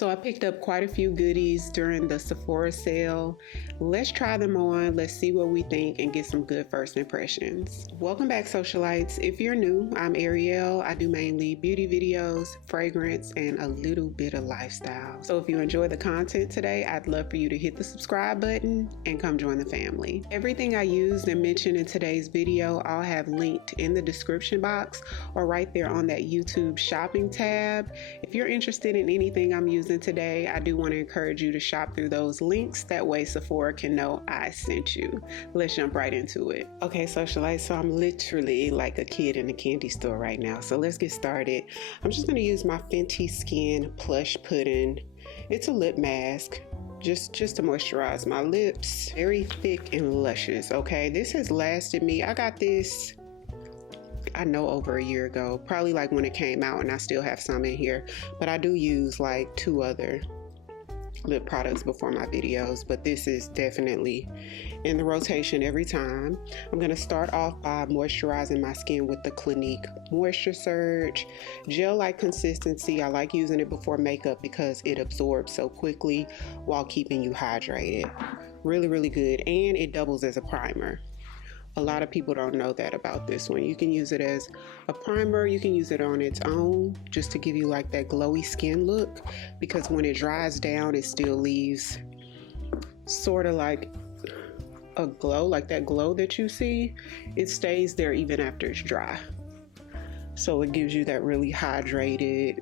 So I picked up quite a few goodies during the Sephora sale. Let's try them on, let's see what we think, and get some good first impressions. Welcome back, socialites. If you're new, I'm Ariel. I do mainly beauty videos, fragrance, and a little bit of lifestyle. So if you enjoy the content today, I'd love for you to hit the subscribe button and come join the family. Everything I used and mentioned in today's video, I'll have linked in the description box or right there on that YouTube shopping tab. If you're interested in anything I'm using today, I do want to encourage you to shop through those links. That way Sephora can know I sent you. Let's jump right into it. Okay, socialites, so I'm literally like a kid in a candy store right now. So let's get started. I'm just going to use my Fenty Skin Plush Pudding. It's a lip mask. Just to moisturize my lips. Very thick and luscious, okay? This has lasted me. I got this, I know, over a year ago, probably like when it came out, and I still have some in here, but I do use like 2 other lip products before my videos, but this is definitely in the rotation every time. I'm going to start off by moisturizing my skin with the Clinique Moisture Surge. Gel-like consistency. I like using it before makeup because it absorbs so quickly while keeping you hydrated. Really good, and it doubles as a primer. A lot of people don't know that about this one. You can use it as a primer, you can use it on its own just to give you like that glowy skin look, because when it dries down it still leaves sort of like a glow, like that glow that you see. It stays there even after it's dry. So it gives you that really hydrated,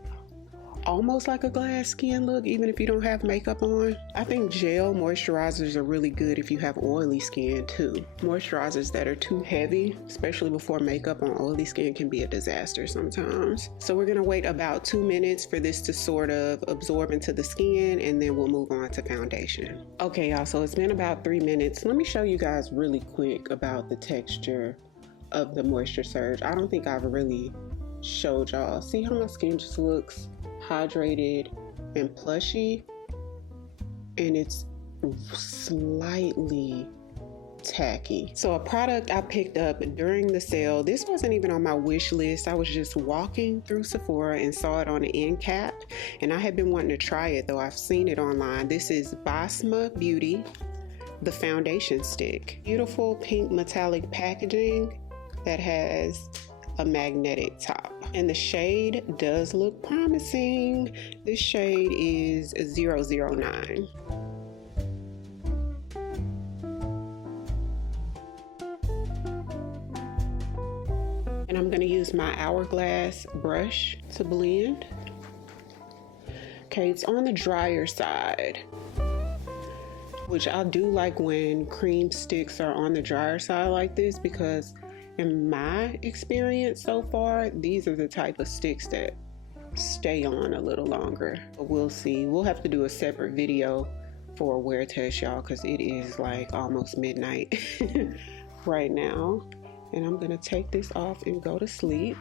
almost like a glass skin look, even if you don't have makeup on. I think gel moisturizers are really good if you have oily skin too. Moisturizers that are too heavy, especially before makeup on oily skin, can be a disaster sometimes. So we're gonna wait about 2 minutes for this to sort of absorb into the skin, and then we'll move on to foundation. Okay, y'all, so it's been about 3 minutes. Let me show you guys really quick about the texture of the Moisture Surge. I don't think I've really showed y'all. See how my skin just looks hydrated and plushy, and it's slightly tacky. So a product I picked up during the sale, this wasn't even on my wish list. I was just walking through Sephora and saw it on the end cap, and I had been wanting to try it, though I've seen it online. This is Basma Beauty, the foundation stick. Beautiful pink metallic packaging that has a magnetic top, and the shade does look promising. This shade is 009. And I'm going to use my Hourglass brush to blend. Okay, it's on the drier side, which I do like when cream sticks are on the drier side like this, because in my experience so far, these are the type of sticks that stay on a little longer. But we'll see. We'll have to do a separate video for a wear test, y'all, because it is like almost midnight right now. And I'm gonna take this off and go to sleep.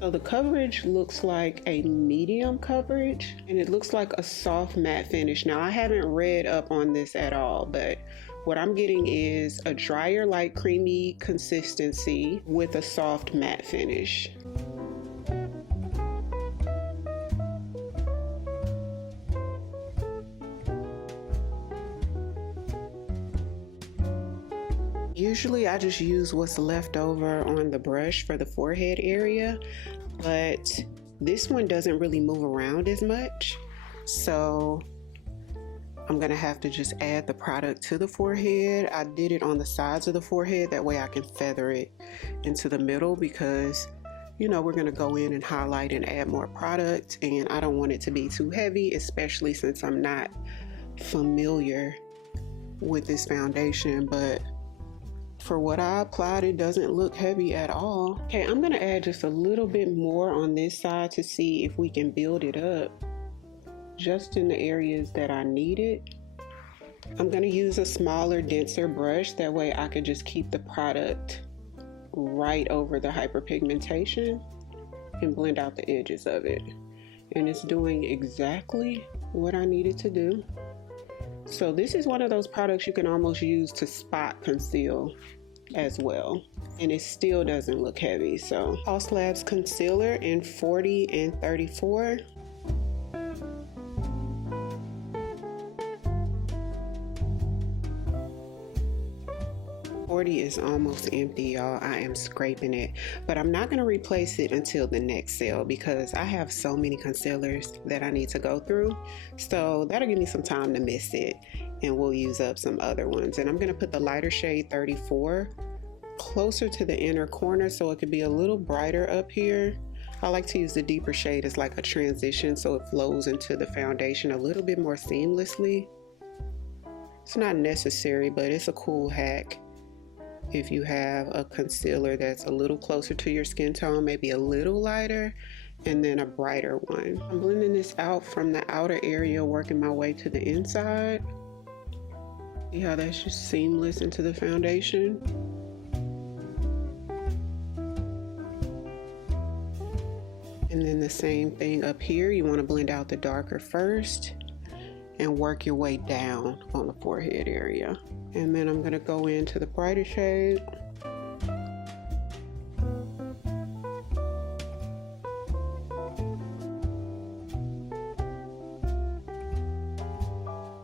So the coverage looks like a medium coverage, and it looks like a soft matte finish. Now, I haven't read up on this at all, but what I'm getting is a drier, light creamy consistency with a soft matte finish. Usually I just use what's left over on the brush for the forehead area, but this one doesn't really move around as much. So I'm gonna have to just add the product to the forehead. I did it on the sides of the forehead, that way I can feather it into the middle, because you know we're gonna go in and highlight and add more product, and I don't want it to be too heavy, especially since I'm not familiar with this foundation. But for what I applied, it doesn't look heavy at all. Okay, I'm gonna add just a little bit more on this side to see if we can build it up just in the areas that I need it. I'm gonna use a smaller, denser brush, that way I can just keep the product right over the hyperpigmentation and blend out the edges of it. And it's doing exactly what I needed to do. So this is one of those products you can almost use to spot conceal as well, and it still doesn't look heavy. So False Labs concealer in 40 and 34. 40 is almost empty, y'all. I am scraping it, but I'm not going to replace it until the next sale because I have so many concealers that I need to go through. So that'll give me some time to miss it, and we'll use up some other ones. And I'm going to put the lighter shade 34 closer to the inner corner so it could be a little brighter up here. I like to use the deeper shade as like a transition so it flows into the foundation a little bit more seamlessly. It's not necessary, but it's a cool hack if you have a concealer that's a little closer to your skin tone, maybe a little lighter, and then a brighter one. I'm blending this out from the outer area, working my way to the inside. See how that's just seamless into the foundation? And then the same thing up here. You want to blend out the darker first and work your way down on the forehead area. And then I'm going to go into the brighter shade.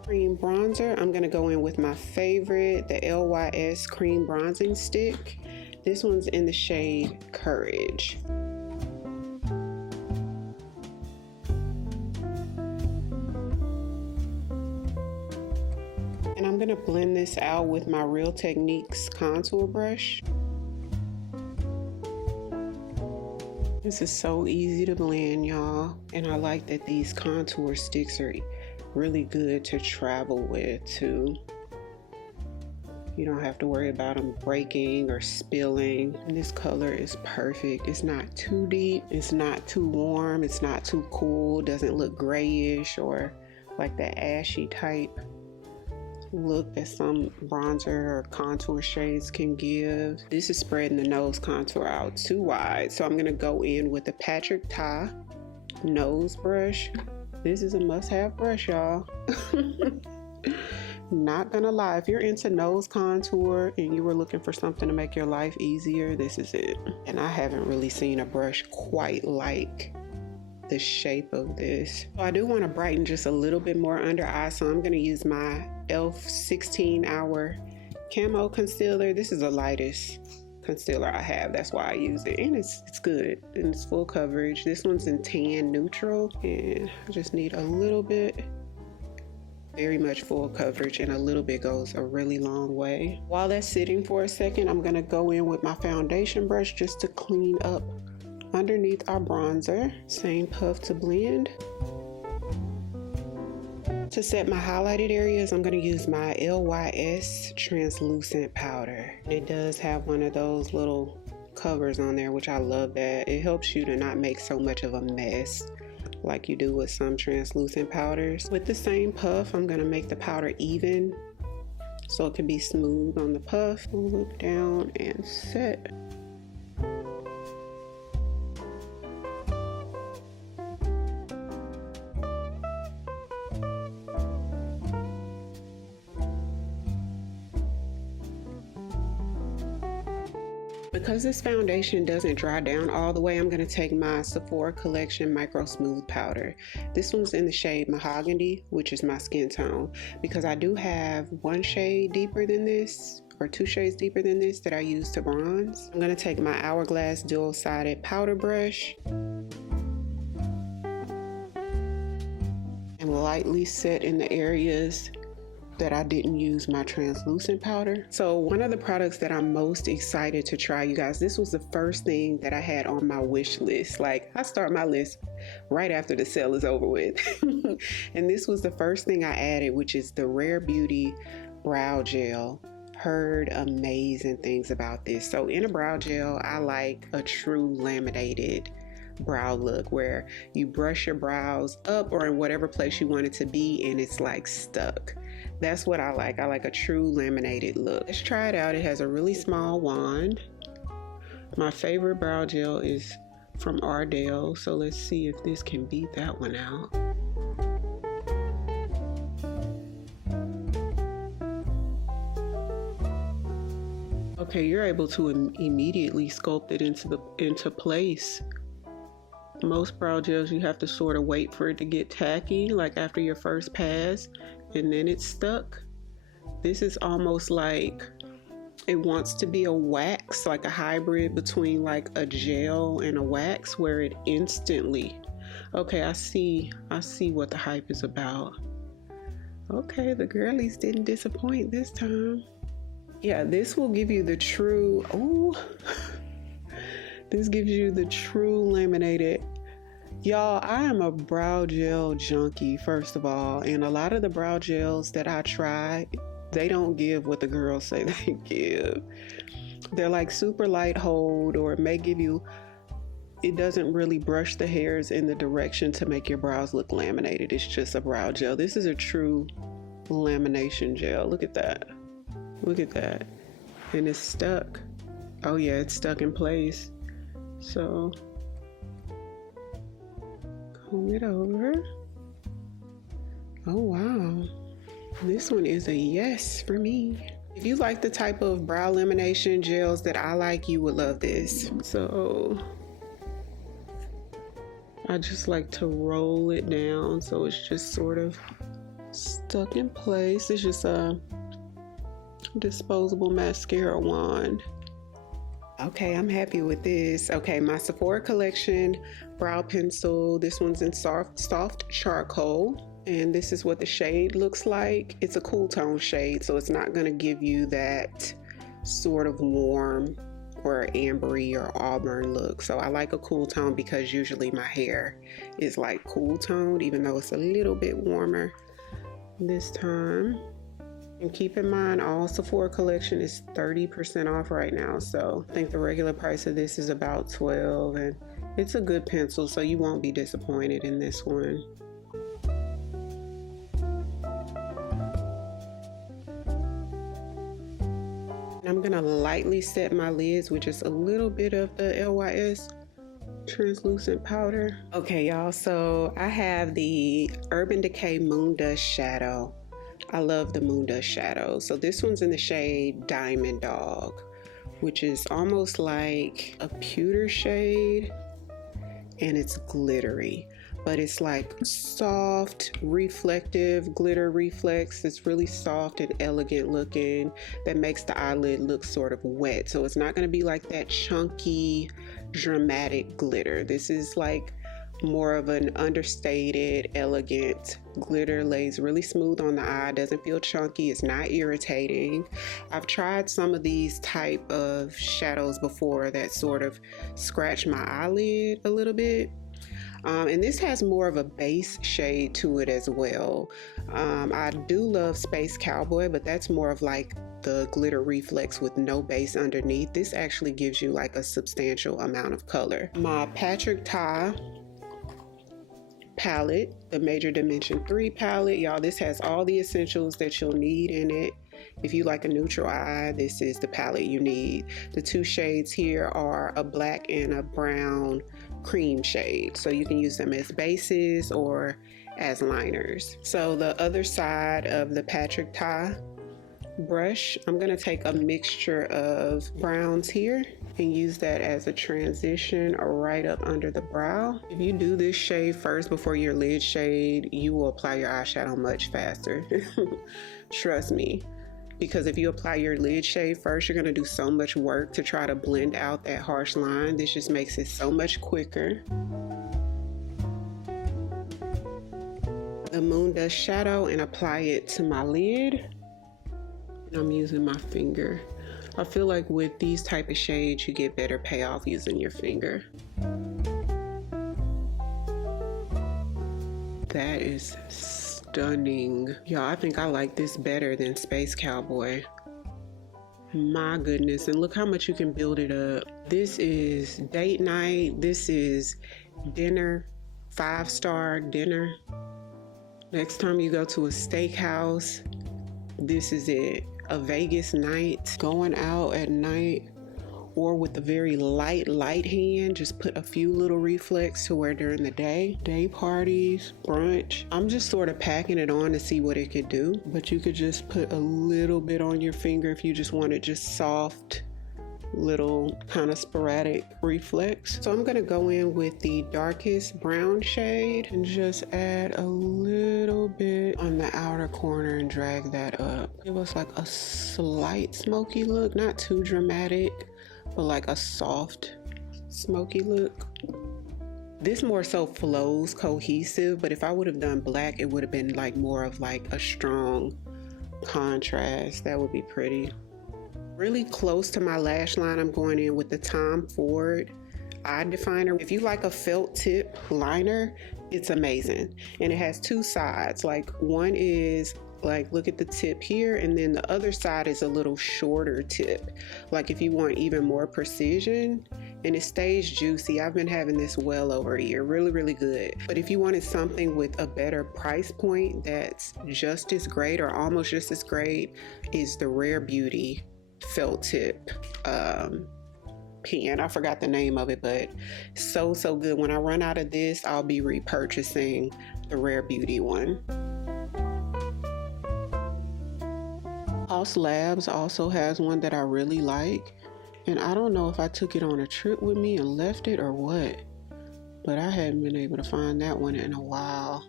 Cream bronzer. I'm going to go in with my favorite, the LYS cream bronzing stick. This one's in the shade Courage. I'm going to blend this out with my Real Techniques contour brush. This is so easy to blend, y'all. And I like that these contour sticks are really good to travel with too. You don't have to worry about them breaking or spilling. And this color is perfect. It's not too deep. It's not too warm. It's not too cool. Doesn't look grayish or like that ashy type look that some bronzer or contour shades can give. This is spreading the nose contour out too wide, so I'm going to go in with the Patrick Ta nose brush. This is a must-have brush, y'all. Not gonna lie, if you're into nose contour and you were looking for something to make your life easier, this is it. And I haven't really seen a brush quite like the shape of this. So I do want to brighten just a little bit more under eye, so I'm going to use my e.l.f. 16-hour camo concealer. This is the lightest concealer I have, that's why I use it, and it's good and it's full coverage. This one's in tan neutral, and I just need a little bit, very much full coverage, and a little bit goes a really long way. While that's sitting for a second, I'm going to go in with my foundation brush just to clean up underneath our bronzer. Same puff to blend. To set my highlighted areas, I'm going to use my LYS translucent powder. It does have one of those little covers on there, which I love that. It helps you to not make so much of a mess like you do with some translucent powders. With the same puff, I'm going to make the powder even so it can be smooth on the puff. Look down and set. Because this foundation doesn't dry down all the way, I'm going to take my Sephora Collection Micro Smooth Powder. This one's in the shade Mahogany, which is my skin tone, because I do have one shade deeper than this, or two shades deeper than this, that I use to bronze. I'm going to take my Hourglass dual-sided powder brush and lightly set in the areas that I didn't use my translucent powder. So one of the products that I'm most excited to try, you guys, this was the first thing that I had on my wish list. Like, I start my list right after the sale is over with. And this was the first thing I added, which is the Rare Beauty Brow Gel. Heard amazing things about this. So in a brow gel, I like a true laminated brow look where you brush your brows up or in whatever place you want it to be and it's like stuck. That's what I like. I like a true laminated look. Let's try it out. It has a really small wand. My favorite brow gel is from Ariell, so let's see if this can beat that one out. Okay, you're able to immediately sculpt it into place. Most brow gels, you have to sort of wait for it to get tacky, like after your first pass, and then it's stuck. This is almost like it wants to be a wax, like a hybrid between like a gel and a wax, where it instantly, okay, I see what the hype is about. Okay, the girlies didn't disappoint this time. Yeah, this will give you the true, oh, this gives you the true laminated. Y'all, I am a brow gel junkie, first of all, and a lot of the brow gels that I try, they don't give what the girls say they give. They're like super light hold, or it may give you, it doesn't really brush the hairs in the direction to make your brows look laminated. It's just a brow gel. This is a true lamination gel. Look at that. Look at that. And it's stuck. Oh yeah, it's stuck in place. So comb it over. Oh wow. This one is a yes for me. If you like the type of brow lamination gels that I like, you would love this. So I just like to roll it down so it's just sort of stuck in place. It's just a disposable mascara wand. Okay, I'm happy with this. Okay, my Sephora collection brow pencil. This one's in soft charcoal. And this is what the shade looks like. It's a cool tone shade, so it's not gonna give you that sort of warm or ambery or auburn look. So I like a cool tone because usually my hair is like cool toned, even though it's a little bit warmer this time. And keep in mind, all Sephora collection is 30% off right now. So I think the regular price of this is about $12, and it's a good pencil, so you won't be disappointed in this one. I'm gonna lightly set my lids with just a little bit of the LYS translucent powder. Okay, y'all, so I have the Urban Decay Moon Dust Shadow. I love the Moon Dust Shadow. So this one's in the shade Diamond Dog, which is almost like a pewter shade, and it's glittery. But it's like soft, reflective glitter reflex. It's really soft and elegant looking. That makes the eyelid look sort of wet. So it's not gonna be like that chunky, dramatic glitter. This is like more of an understated, elegant glitter. Lays really smooth on the eye, doesn't feel chunky, it's not irritating. I've tried some of these type of shadows before that sort of scratch my eyelid a little bit. And this has more of a base shade to it as well. I do love Space Cowboy, but that's more of like the glitter reflex with no base underneath. This actually gives you like a substantial amount of color. My Patrick Ta palette, the Major Dimension 3 palette. Y'all, this has all the essentials that you'll need in it. If you like a neutral eye, this is the palette you need. The two shades here are a black and a brown cream shade, so you can use them as bases or as liners. So the other side of the Patrick Ta brush, I'm going to take a mixture of browns here and use that as a transition right up under the brow. If you do this shade first before your lid shade, you will apply your eyeshadow much faster. Trust me. Because if you apply your lid shade first, you're going to do so much work to try to blend out that harsh line. This just makes it so much quicker. The Moon Dust Shadow, and apply it to my lid. I'm using my finger. I feel like with these type of shades, you get better payoff using your finger. That is stunning. Y'all, I think I like this better than Space Cowboy. My goodness, and look how much you can build it up. This is date night. This is dinner, 5-star dinner. Next time you go to a steakhouse, this is it. A Vegas night, going out at night, or with a very light hand, just put a few little reflex to wear during the day parties, brunch. I'm just sort of packing it on to see what it could do, but you could just put a little bit on your finger if you just want it just soft little kind of sporadic reflex. So I'm gonna go in with the darkest brown shade and just add a little bit on the outer corner and drag that up. Give us like a slight smoky look, not too dramatic, but like a soft smoky look. This more so flows cohesive, but if I would have done black, it would have been like more of like a strong contrast. That would be pretty. Really close to my lash line, I'm going in with the Tom Ford eye definer. If you like a felt tip liner, it's amazing. And it has two sides. Like one is like, look at the tip here, and then the other side is a little shorter tip. Like if you want even more precision, and it stays juicy. I've been having this well over a year. Really, really good. But if you wanted something with a better price point that's just as great or almost just as great, is the Rare Beauty felt tip pen. I forgot the name of it, but so good. When I run out of this, I'll be repurchasing the Rare Beauty one. House Labs also has one that I really like, and I don't know if I took it on a trip with me and left it or what, but I hadn't been able to find that one in a while.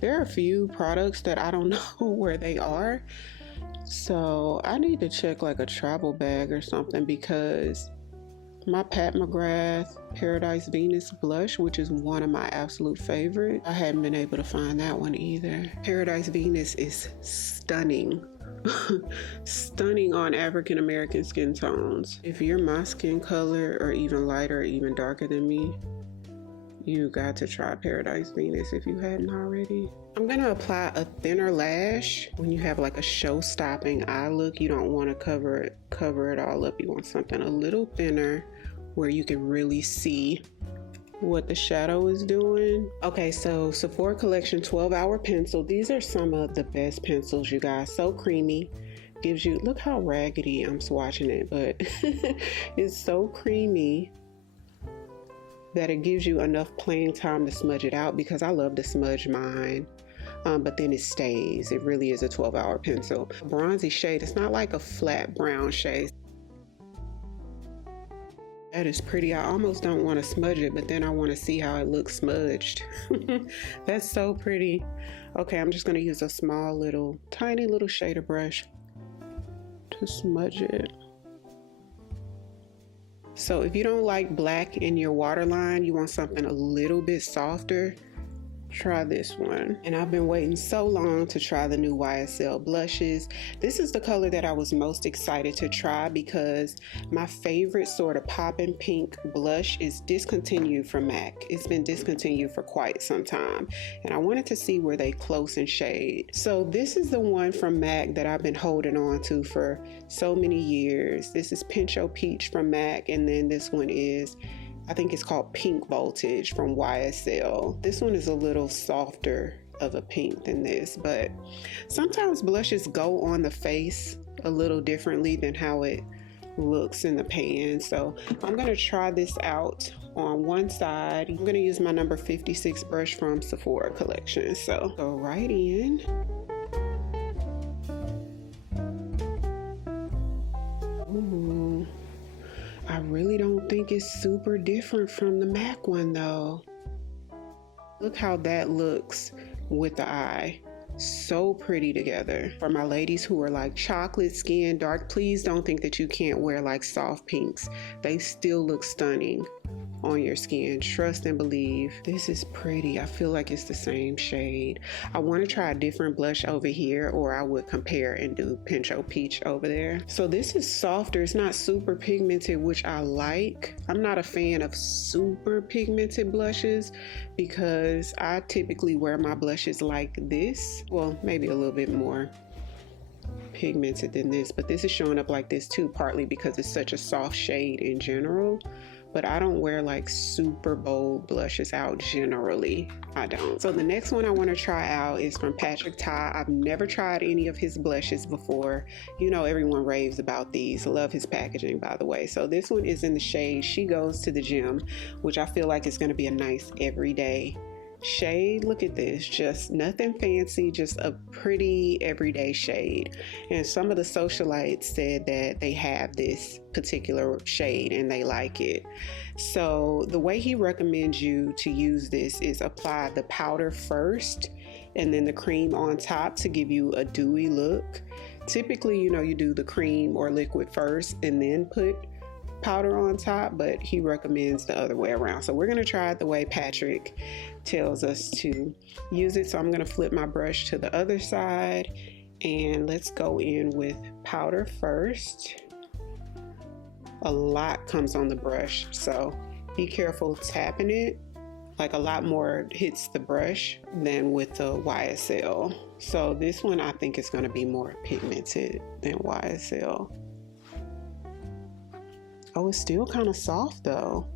There are a few products that I don't know where they are, so I need to check like a travel bag or something, because my Pat McGrath Paradise Venus blush, which is one of my absolute favorites, I hadn't been able to find that one either. Paradise Venus is stunning. Stunning on African American skin tones. If you're my skin color or even lighter or even darker than me, you got to try Paradise Venus if you hadn't already. I'm gonna apply a thinner lash. When you have like a show-stopping eye look, you don't want to cover it all up. You want something a little thinner where you can really see what the shadow is doing. Okay, so Sephora Collection 12-Hour Pencil. These are some of the best pencils, you guys. So creamy. Gives you, look how raggedy I'm swatching it, but it's so creamy that it gives you enough playing time to smudge it out, because I love to smudge mine. But then it stays. It really is a 12-hour pencil. A bronzy shade. It's not like a flat brown shade. That is pretty. I almost don't want to smudge it, but then I want to see how it looks smudged. That's so pretty. Okay, I'm just going to use a small little, tiny little shader brush to smudge it. So if you don't like black in your waterline, you want something a little bit softer, try this one. And I've been waiting so long to try the new YSL blushes. This is the color that I was most excited to try, because my favorite sort of poppin' pink blush is discontinued from MAC. It's been discontinued for quite some time, and I wanted to see where they close in shade. So this is the one from MAC that I've been holding on to for so many years. This is Pincho Peach from MAC, and then this one is, I think it's called Pink Voltage from YSL. This one is a little softer of a pink than this, but sometimes blushes go on the face a little differently than how it looks in the pan. So I'm gonna try this out on one side. I'm gonna use my number 56 brush from Sephora Collection. So go right in. Ooh. I really don't think it's super different from the MAC one though. Look how that looks with the eye. So pretty together. For my ladies who are like chocolate skin, dark, please don't think that you can't wear like soft pinks. They still look stunning on your skin. Trust and believe. This is pretty. I feel like it's the same shade. I want to try a different blush over here, or I would compare and do Pincho Peach over there. So this is softer. It's not super pigmented, which I like. I'm not a fan of super pigmented blushes because I typically wear my blushes like this. Well, maybe a little bit more pigmented than this, but this is showing up like this too, partly because it's such a soft shade in general. But I don't wear like super bold blushes out generally. I don't. So the next one I want to try out is from Patrick Ta. I've never tried any of his blushes before. You know, everyone raves about these. Love his packaging, by the way. So this one is in the shade She Goes to the Gym, which I feel like is going to be a nice everyday shade. Look at this, just nothing fancy, just a pretty everyday shade. And some of the socialites said that they have this particular shade and they like it. So the way he recommends you to use this is apply the powder first and then the cream on top to give you a dewy look. Typically, you know, you do the cream or liquid first and then put powder on top, but he recommends the other way around. So we're going to try it the way Patrick tells us to use it. So I'm going to flip my brush to the other side and let's go in with powder first. A lot comes on the brush, so be careful tapping it. Like a lot more hits the brush than with the YSL. So this one I think is going to be more pigmented than YSL. Oh, it's still kind of soft though.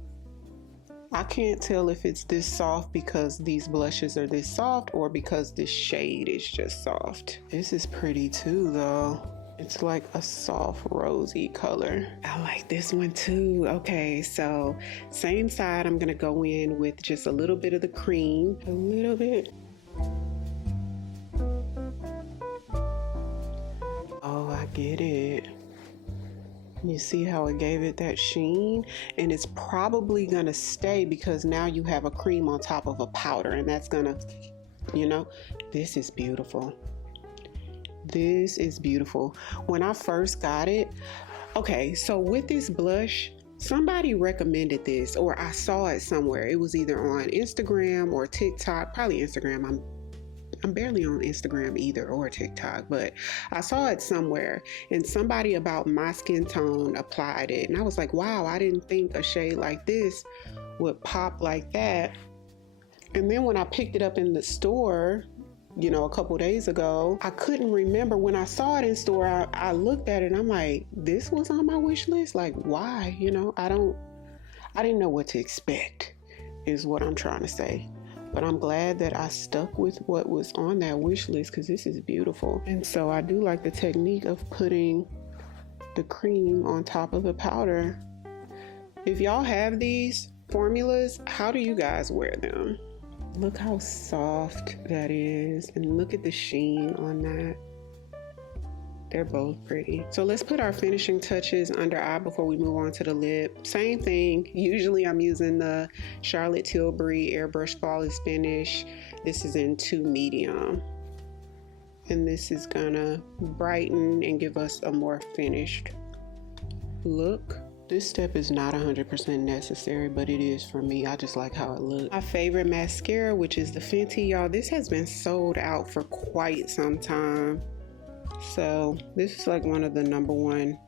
I can't tell if it's this soft because these blushes are this soft or because this shade is just soft. This is pretty too though. It's like a soft rosy color. I like this one too. Okay, so same side, I'm gonna go in with just a little bit of the cream, a little bit. Oh, I get it. You see how it gave it that sheen? And it's probably gonna stay because now you have a cream on top of a powder, and that's gonna, you know, this is beautiful. This is beautiful. When I first got it, okay, so with this blush, somebody recommended this, or I saw it somewhere. It was either on Instagram or TikTok, probably Instagram. I'm barely on Instagram either or TikTok, but I saw it somewhere and somebody about my skin tone applied it. And I was like, wow, I didn't think a shade like this would pop like that. And then when I picked it up in the store, you know, a couple days ago, I couldn't remember when I saw it in store. I looked at it and I'm like, this was on my wish list. Like, why? You know, I didn't know what to expect is what I'm trying to say. But I'm glad that I stuck with what was on that wish list because this is beautiful. And so I do like the technique of putting the cream on top of the powder. If y'all have these formulas, how do you guys wear them? Look how soft that is, and look at the sheen on that. They're both pretty. So let's put our finishing touches under eye before we move on to the lip. Same thing. Usually I'm using the Charlotte Tilbury Airbrush Flawless Finish. This is in 2 medium. And this is gonna brighten and give us a more finished look. This step is not 100% necessary, but it is for me. I just like how it looks. My favorite mascara, which is the Fenty, y'all. This has been sold out for quite some time. So this is like one of the #1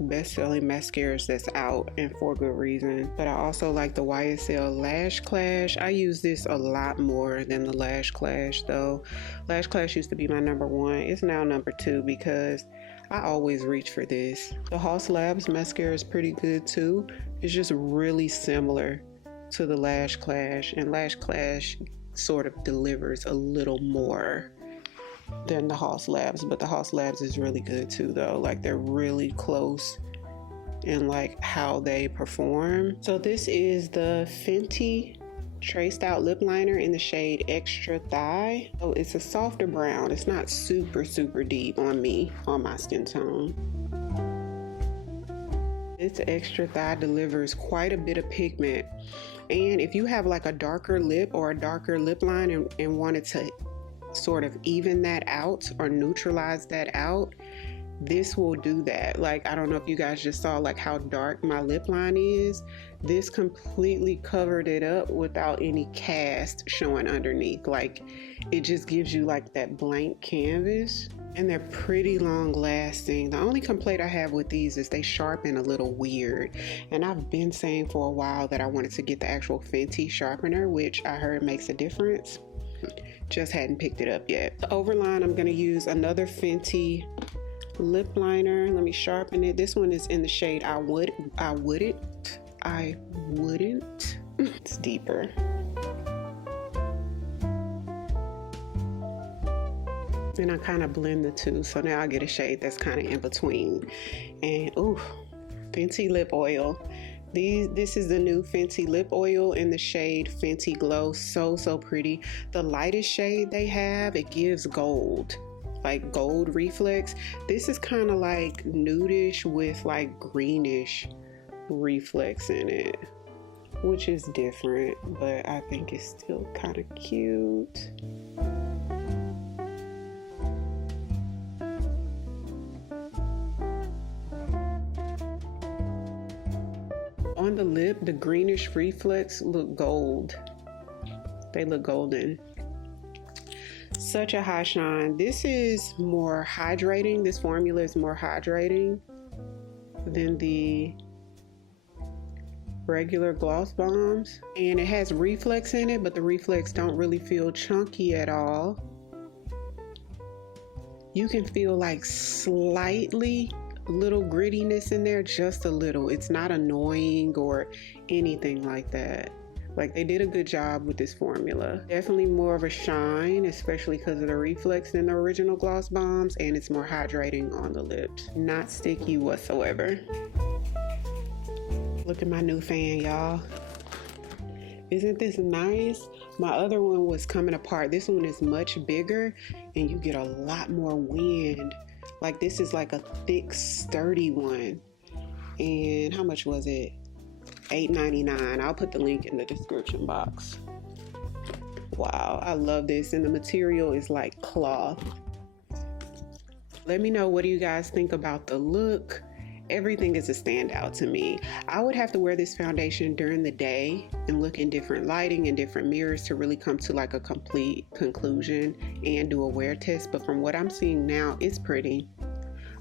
best-selling mascaras that's out, and for good reason. But I also like the YSL Lash Clash. I use this a lot more than the Lash Clash though. Lash Clash used to be my #1. It's now #2 because I always reach for this. The Haus Labs mascara is pretty good too. It's just really similar to the Lash Clash, and Lash Clash sort of delivers a little more than the Haus Labs, but the Haus Labs is really good too though. Like they're really close in like how they perform. So this is the Fenty Traced Out Lip Liner in the shade Extra Thigh. Oh, it's a softer brown. It's not super deep on me, on my skin tone. This Extra Thigh delivers quite a bit of pigment. And if you have like a darker lip or a darker lip line and wanted to sort of even that out or neutralize that out, this will do that. Like, I don't know if you guys just saw like how dark my lip line is. This completely covered it up without any cast showing underneath. Like, it just gives you like that blank canvas, and they're pretty long lasting. The only complaint I have with these is they sharpen a little weird, and I've been saying for a while that I wanted to get the actual Fenty sharpener, which I heard makes a difference. Just hadn't picked it up yet. The overline, I'm gonna use another Fenty lip liner. Let me sharpen it. This one is in the shade I wouldn't. It's deeper. And I kind of blend the two, so now I get a shade that's kind of in between. And ooh, Fenty lip oil. This is the new Fenty lip oil in the shade Fenty Glow. So pretty. The lightest shade they have, it gives gold, like gold reflex. This is kind of like nudish with like greenish reflex in it, which is different, but I think it's still kind of cute. On the lip, the greenish reflex look gold. They look golden. Such a high shine. This is more hydrating. This formula is more hydrating than the regular gloss bombs, and it has reflex in it, but the reflex don't really feel chunky at all. You can feel like slightly little grittiness in there, just a little. It's not annoying or anything like that. Like, they did a good job with this formula. Definitely more of a shine, especially because of the reflex than the original gloss bombs, and it's more hydrating on the lips. Not sticky whatsoever. Look at my new fan, y'all. Isn't this nice? My other one was coming apart. This one is much bigger and you get a lot more wind. Like, this is like a thick, sturdy one. And how much was it? $8.99. I'll put the link in the description box. Wow, I love this. And the material is like cloth. Let me know, what do you guys think about the look? Everything is a standout to me. I would have to wear this foundation during the day and look in different lighting and different mirrors to really come to like a complete conclusion and do a wear test. But from what I'm seeing now, it's pretty.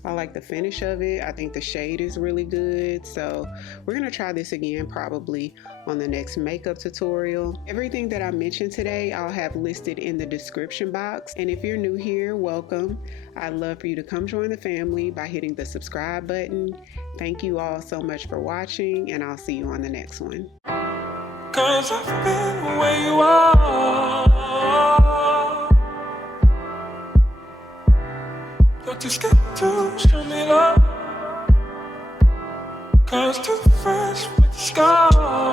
I like the finish of it. I think the shade is really good. So we're gonna try this again probably on the next makeup tutorial. Everything that I mentioned today, I'll have listed in the description box. And if you're new here, welcome. I'd love for you to come join the family by hitting the subscribe button. Thank you all so much for watching, and I'll see you on the next one. 'Cause I've been where you are. Don't you step to show me love, 'cause too fresh with the scars.